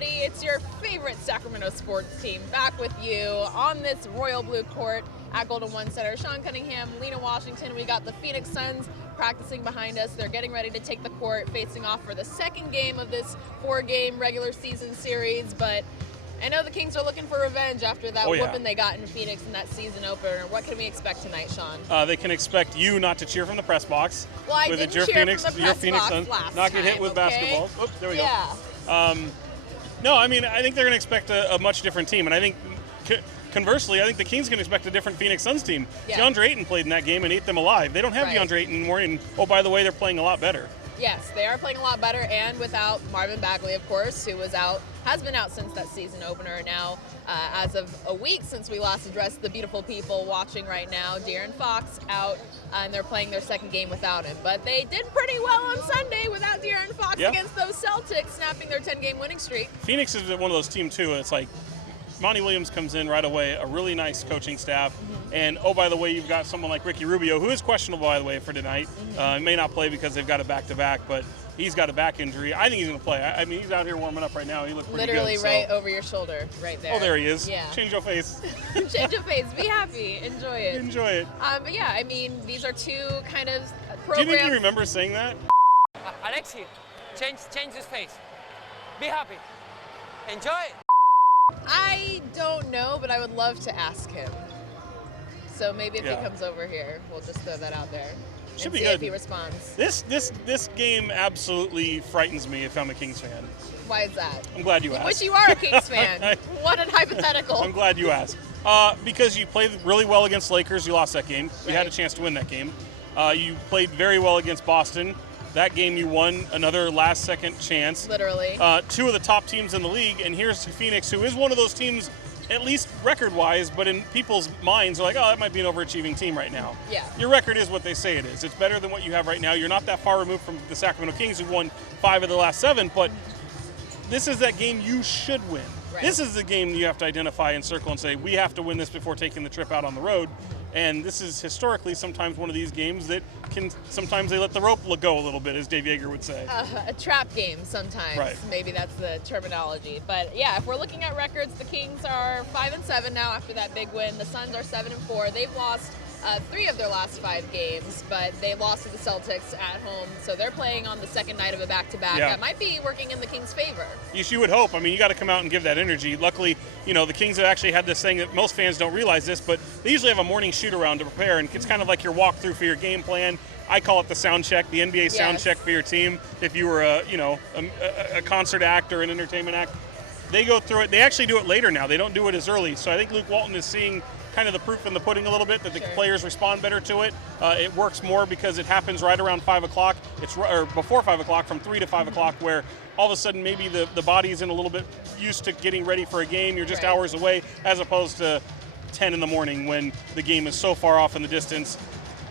everybody. It's your favorite Sacramento sports team back with you on this royal blue court at Golden One Center. Sean Cunningham, Lina, Washington. We got the Phoenix Suns practicing behind us. They're getting ready to take the court, facing off for the second game of this 4-game regular season series. But I know the Kings are looking for revenge after that whooping they got in Phoenix in that season opener. What can we expect tonight, Sean? They can expect you not to cheer from the press box. Well, I didn't cheer from the press box Suns, last not get hit time, with basketballs. Oops, there we go. No, I mean, I think they're going to expect a much different team. And I think, conversely, I think the Kings can expect a different Phoenix Suns team. Yeah. DeAndre Ayton played in that game and ate them alive. They don't have DeAndre Ayton anymore. And, oh, by the way, they're playing a lot better. Yes, they are playing a lot better, and without Marvin Bagley, of course, who has been out since that season opener. Now, as of a week since we last addressed the beautiful people watching right now, De'Aaron Fox out, and they're playing their second game without him. But they did pretty well on Sunday without De'Aaron Fox against those Celtics, snapping their 10-game winning streak. Phoenix is one of those teams, too. It's like Monty Williams comes in right away, a really nice coaching staff. And, oh, by the way, you've got someone like Ricky Rubio, who is questionable, by the way, for tonight. He may not play because they've got a back-to-back, but he's got a back injury. I think he's going to play. I mean, he's out here warming up right now. He looks pretty Literally good. right over your shoulder, right there. Oh, there he is. Yeah. Change your face. Change your face. Be happy. Enjoy it. Enjoy it. But, yeah, I mean, these are two kind of programs. Do you think you remember saying that? Alexi, change his face. Be happy. Enjoy it. I don't know, but I would love to ask him. So maybe if he comes over here, we'll just throw that out there. Should be see good. If he responds. This game absolutely frightens me if I'm a Kings fan. Why is that? I'm glad you asked. Which you are a Kings fan. What a hypothetical. I'm glad you asked. Because you played really well against Lakers. You lost that game. You had a chance to win that game. You played very well against Boston. That game you won, another last-second chance. Literally. Two of the top teams in the league, and here's Phoenix, who is one of those teams, at least record-wise, but in people's minds, are like, oh, that might be an overachieving team right now. Yeah. Your record is what they say it is. It's better than what you have right now. You're not that far removed from the Sacramento Kings, who won 5 of the last 7, but this is that game you should win. Right. This is the game you have to identify and circle and say, we have to win this before taking the trip out on the road. And this is historically sometimes one of these games that sometimes they let the rope go a little bit, as Dave Yeager would say. A trap game sometimes. Right. Maybe that's the terminology. But yeah, if we're looking at records, the Kings are 5-7 now after that big win. The Suns are 7-4. They've lost 3 of their last 5 games, but they lost to the Celtics at home. So they're playing on the second night of a back-to-back. Yeah. That might be working in the Kings' favor. You would hope. I mean, you got to come out and give that energy. Luckily, the Kings have actually had this thing that most fans don't realize this, but they usually have a morning shoot-around to prepare, and it's kind of like your walkthrough for your game plan. I call it the sound check, the NBA sound check for your team. If you were a concert act or an entertainment act, they go through it. They actually do it later now. They don't do it as early. So I think Luke Walton is seeing kind of the proof in the pudding a little bit that the players respond better to it. It works more because it happens right around 5 o'clock. Or before 5 o'clock, from 3 to 5 o'clock, where all of a sudden maybe the body's in a little bit used to getting ready for a game. You're just hours away, as opposed to 10 in the morning when the game is so far off in the distance.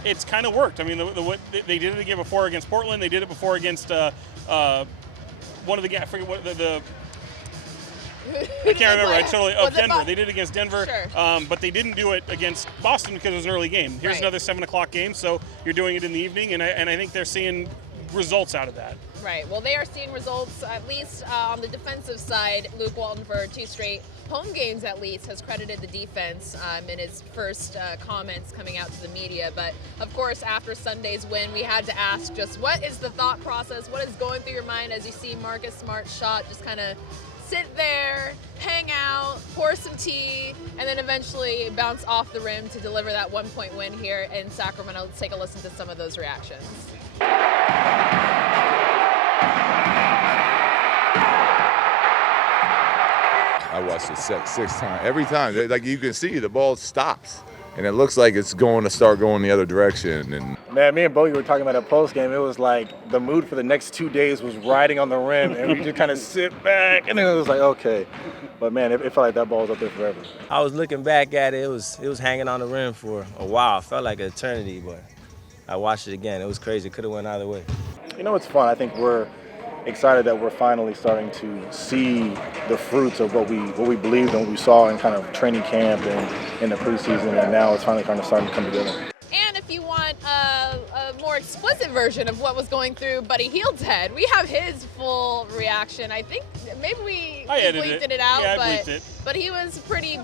It's kind of worked. I mean, they did it again before against Portland. They did it before against one of the, I forget what the I can't remember. I totally Denver. They did it against Denver, but they didn't do it against Boston because it was an early game. Here's another 7 o'clock game, so you're doing it in the evening, and I think they're seeing results out of that. Right. Well, they are seeing results, at least on the defensive side. Luke Walton, for 2 straight home games at least, has credited the defense in his first comments coming out to the media. But, of course, after Sunday's win, we had to ask just what is the thought process? What is going through your mind as you see Marcus Smart's shot just kind of sit there, hang out, pour some tea, and then eventually bounce off the rim to deliver that 1-point win here in Sacramento? Let's take a listen to some of those reactions. I watched it 6 times. Every time, like you can see, the ball stops, and it looks like it's going to start going the other direction. And man, me and Bogey were talking about a post game. It was like the mood for the next 2 days was riding on the rim, and we just kind of sit back, and then it was like, okay. But man, it felt like that ball was up there forever. I was looking back at it. It was hanging on the rim for a while. It felt like an eternity, but I watched it again. It was crazy. It could have went either way. You know, it's fun. I think we're excited that we're finally starting to see the fruits of what we believed and what we saw in kind of training camp and in the preseason, and now it's finally kind of starting to come together. And if you want a more explicit version of what was going through Buddy Hield's head. We have his full reaction. I think maybe we bleeped it out, yeah, I bleeped it. But he was pretty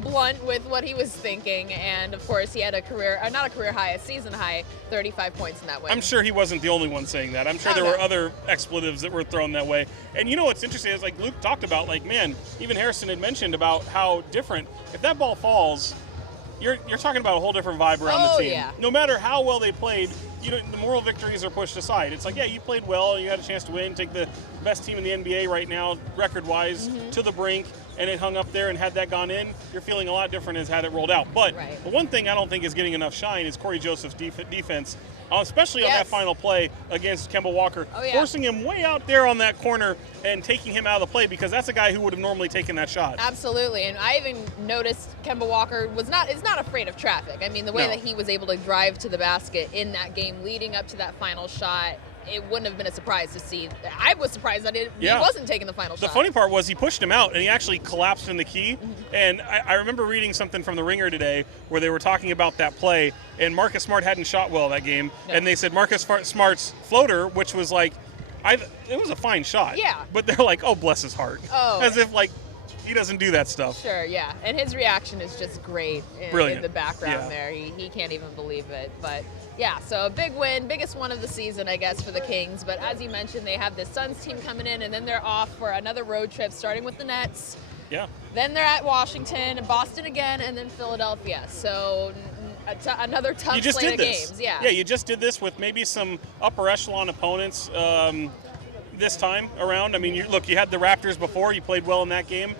blunt with what he was thinking, and of course he had a season high 35 points in that win. I'm sure he wasn't the only one saying that. I'm sure there were other expletives that were thrown that way. And you know what's interesting is, like Luke talked about, like, man, even Harrison had mentioned about how different, if that ball falls, you're talking about a whole different vibe around the team. Yeah. No matter how well they played, the moral victories are pushed aside. It's like, yeah, you played well, you had a chance to win, take the best team in the NBA right now, record-wise, to the brink, and it hung up there, and had that gone in, you're feeling a lot different as had it rolled out. But the one thing I don't think is getting enough shine is Corey Joseph's defense, especially on that final play against Kemba Walker, forcing him way out there on that corner and taking him out of the play, because that's a guy who would have normally taken that shot. Absolutely, and I even noticed Kemba Walker is not afraid of traffic. I mean, the way that he was able to drive to the basket in that game leading up to that final shot, it wouldn't have been a surprise to see. I was surprised that he wasn't taking the final shot. The funny part was he pushed him out, and he actually collapsed in the key. And I remember reading something from The Ringer today where they were talking about that play, and Marcus Smart hadn't shot well that game. No. And they said Marcus Smart's floater, which was like, it was a fine shot. Yeah. But they're like, oh, bless his heart. Oh. As if, like, he doesn't do that stuff. Sure, yeah. And his reaction is just great in the background there. He can't even believe it. But, yeah, so a big win, biggest one of the season, I guess, for the Kings. But as you mentioned, they have the Suns team coming in, and then they're off for another road trip, starting with the Nets. Yeah. Then they're at Washington, Boston again, and then Philadelphia. So another tough slate of games. Yeah, you just did this with maybe some upper echelon opponents this time around. I mean, you had the Raptors before. You played well in that game.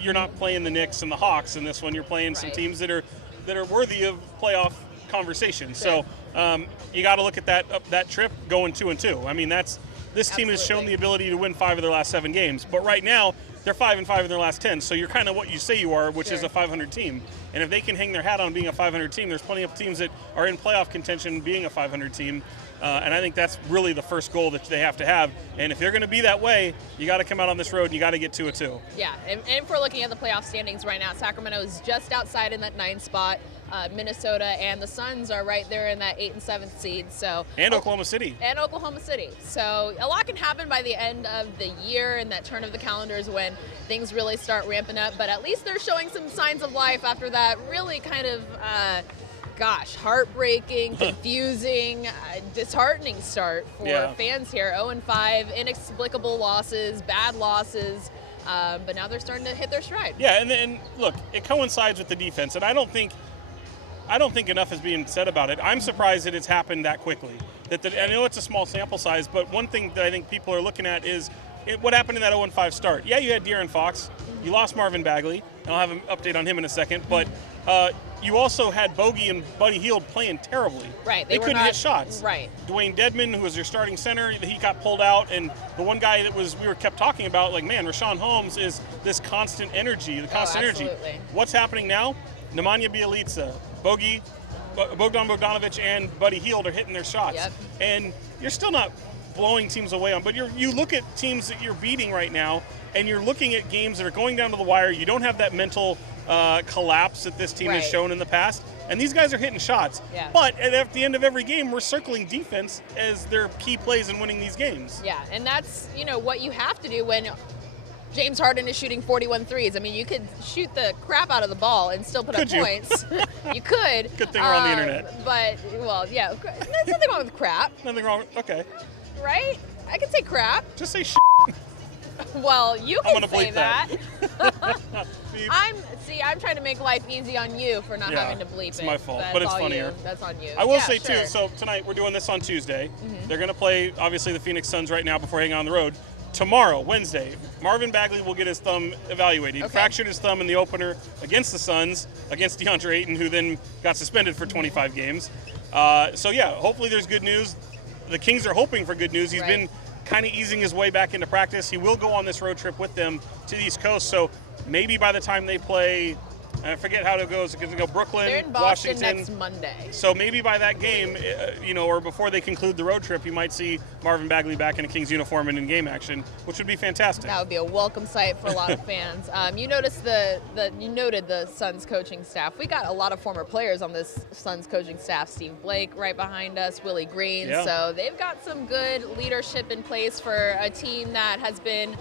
You're not playing the Knicks and the Hawks in this one. You're playing some teams that are worthy of playoff conversation. Sure. So you got to look at that trip going 2-2. I mean, this team has shown the ability to win 5 of their last 7 games, but right now they're 5-5 in their last 10. So you're kind of what you say you are, which is a 500 team. And if they can hang their hat on being a 500 team, there's plenty of teams that are in playoff contention being a 500 team. And I think that's really the first goal that they have to have. And if they're going to be that way, you got to come out on this road and you got to get 2-2. Yeah, and if we're looking at the playoff standings right now, Sacramento is just outside in that 9th spot. Minnesota and the Suns are right there in that 8th and 7th seed. And Oklahoma City. So a lot can happen by the end of the year, and that turn of the calendar is when things really start ramping up. But at least they're showing some signs of life after that really kind of heartbreaking, confusing, disheartening start for fans here. 0-5, inexplicable losses, bad losses, but now they're starting to hit their stride. Yeah, and look, it coincides with the defense, and I don't think enough is being said about it. I'm surprised that it's happened that quickly. I know it's a small sample size, but one thing that I think people are looking at is what happened in that 0-5 start. Yeah, you had De'Aaron Fox. You lost Marvin Bagley, and I'll have an update on him in a second, but you also had Bogey and Buddy Hield playing terribly. Right. They couldn't hit shots. Right. Dwayne Dedmon, who was your starting center, he got pulled out. And the one guy that we kept talking about, like, man, Rashawn Holmes is this constant energy, energy. What's happening now? Nemanja Bjelica, Bogdan Bogdanovic, and Buddy Hield are hitting their shots. Yep. And you're still not blowing teams away on, but you look at teams that you're beating right now, and you're looking at games that are going down to the wire. You don't have that mental collapse that this team has shown in the past, and these guys are hitting shots. Yeah. But at the end of every game, we're circling defense as their key plays in winning these games. Yeah, and that's what you have to do when James Harden is shooting 41 threes. I mean, you could shoot the crap out of the ball and still put up points. You could. Good thing we're on the internet. But, well, yeah, there's nothing wrong with crap. Nothing wrong with, okay. Right? I can say crap. Just say Well, you can say that. I'm trying to make life easy on you for not having to bleep it. It's my fault, but it's funnier. That's on you. I will say, too, so tonight we're doing this on Tuesday. They're going to play, obviously, the Phoenix Suns right now before heading on the road. Tomorrow, Wednesday, Marvin Bagley will get his thumb evaluated. He fractured his thumb in the opener against the Suns, against DeAndre Ayton, who then got suspended for 25 games. Hopefully there's good news. The Kings are hoping for good news. He's been kind of easing his way back into practice. He will go on this road trip with them to the East Coast, so maybe by the time they play And I forget how it goes. It's going to go Brooklyn, They're in Boston Washington. next Monday. So maybe by that game, or before they conclude the road trip, you might see Marvin Bagley back in a Kings uniform and in game action, which would be fantastic. That would be a welcome sight for a lot of fans. You noticed you noted the Suns coaching staff. We got a lot of former players on this Suns coaching staff. Steve Blake right behind us, Willie Green. Yeah. So they've got some good leadership in place for a team that has been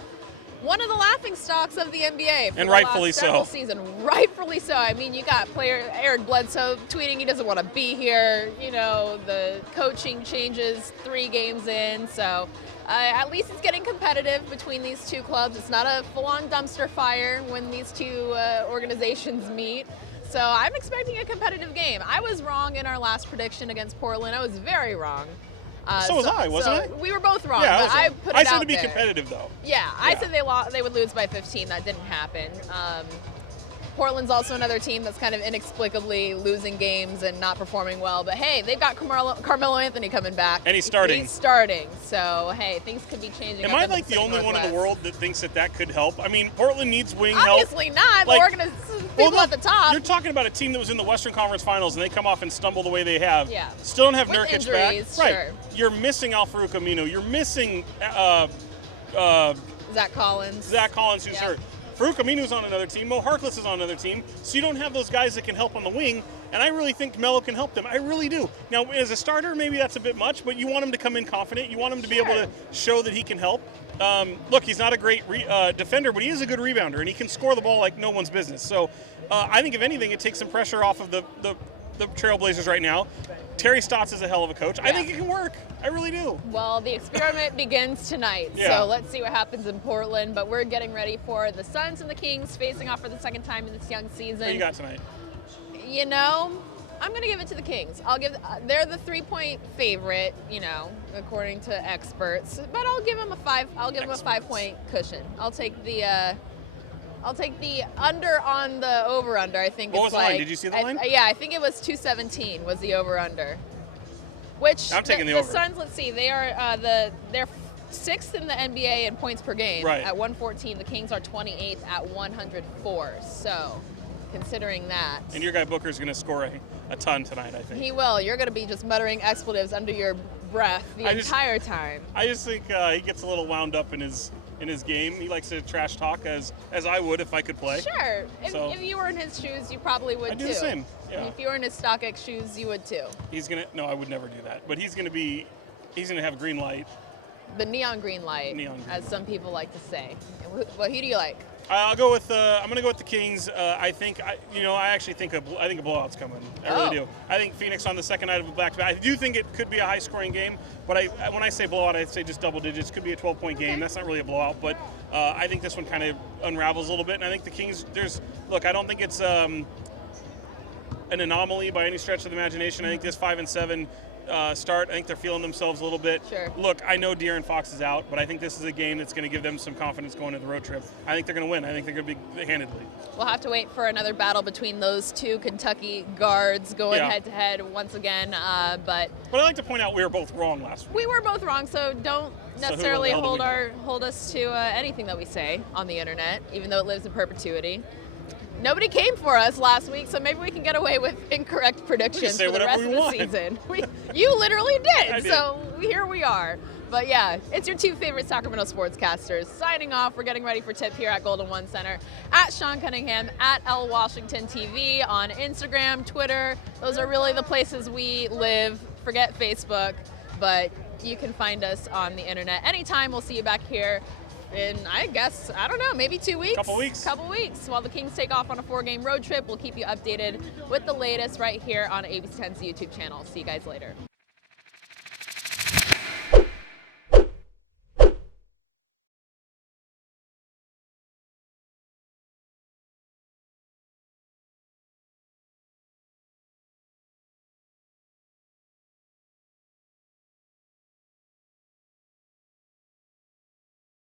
one of the laughing stocks of the NBA for And the rightfully last several so. seasons. Rightfully so. I mean, you got player Eric Bledsoe tweeting he doesn't want to be here. The coaching changes 3 games in. So at least it's getting competitive between these two clubs. It's not a full-on dumpster fire when these two organizations meet. So I'm expecting a competitive game. I was wrong in our last prediction against Portland. I was very wrong. So was I, wasn't I? We were both wrong, Yeah, but I put it I said out to be there. competitive, though. Yeah, I said they would lose by 15. That didn't happen. Portland's also another team that's kind of inexplicably losing games and not performing well. But hey, they've got Carmelo Anthony coming back. And he's starting. He's starting. So hey, things could be changing. Am up I in like the Pacific only one in the Northwest. world that thinks that could help? I mean, Portland needs wing help. Obviously not. Like, We're gonna people at the top. You're talking about a team that was in the Western Conference Finals and they come off and stumble the way they have. Yeah. Still don't have With Nurkic injuries, back. sure. Right. You're missing Al-Farouq Aminu. You're missing Zach Collins. who's Yeah. hurt. Farouq Aminu's on another team. Mo Harkless is on another team. So you don't have those guys that can help on the wing. And I really think Melo can help them. I really do. Now, as a starter, maybe that's a bit much, but you want him to come in confident. You want him to be able to show that he can help. Look, he's not a great defender, but he is a good rebounder, and he can score the ball like no one's business. So I think, if anything, it takes some pressure off of the Trailblazers right now. Terry Stotts is a hell of a coach. I think it can work. I really do. Well, the experiment begins tonight, Yeah. so let's see what happens in Portland. But we're getting ready for the Suns and the Kings facing off for the second time in this young season. What you got tonight? I'm going to give it to the Kings. They're the 3-point favorite, according to experts. But I'll give them a 5-point cushion. I'll take the under on the over-under. I think What it's was the line? Did you see the line? I think it was 217 was the over-under. Which I'm taking the the over. Suns, let's see, they are they're 6th in the NBA in points per game at 114. The Kings are 28th at 104. So, considering that. And your guy Booker's going to score a ton tonight, I think. He will. You're going to be just muttering expletives under your breath the entire time. I just think he gets a little wound up in his game. He likes to trash talk as I would if I could play. Sure. If you were in his shoes, you probably would I'd too. do the same. Yeah. And if you were in his StockX shoes, you would too. No, I would never do that. But he's gonna have a green light. The neon green light, as some people like to say. Well, who do you like? I'll go with. I'm gonna go with the Kings. I actually think a blowout's coming. I really do. I think Phoenix on the second night of a back-to-back. I do think it could be a high-scoring game, but when I say blowout, I say just double digits. Could be a 12-point game. That's not really a blowout, but I think this one kind of unravels a little bit. And I think the Kings. I don't think it's an anomaly by any stretch of the imagination. I think this 5-7 start. I think they're feeling themselves a little bit. Sure. Look, I know De'Aaron Fox is out, but I think this is a game that's going to give them some confidence going into the road trip. I think they're going to win. I think they're going to be handedly. We'll have to wait for another battle between those two Kentucky guards going head-to-head once again. But I like to point out we were both wrong last week. We were both wrong, so don't necessarily hold us to anything that we say on the internet, even though it lives in perpetuity. Nobody came for us last week, so maybe we can get away with incorrect predictions for the rest of the season. You literally did, so here we are. But yeah, it's your two favorite Sacramento sportscasters signing off. We're getting ready for tip here at Golden One Center. At Sean Cunningham, at L Washington TV on Instagram, Twitter. Those are really the places we live. Forget Facebook, but you can find us on the internet anytime. We'll see you back here in, I don't know, maybe 2 weeks? Couple weeks. While the Kings take off on a 4-game road trip, we'll keep you updated with the latest right here on ABC10's YouTube channel. See you guys later.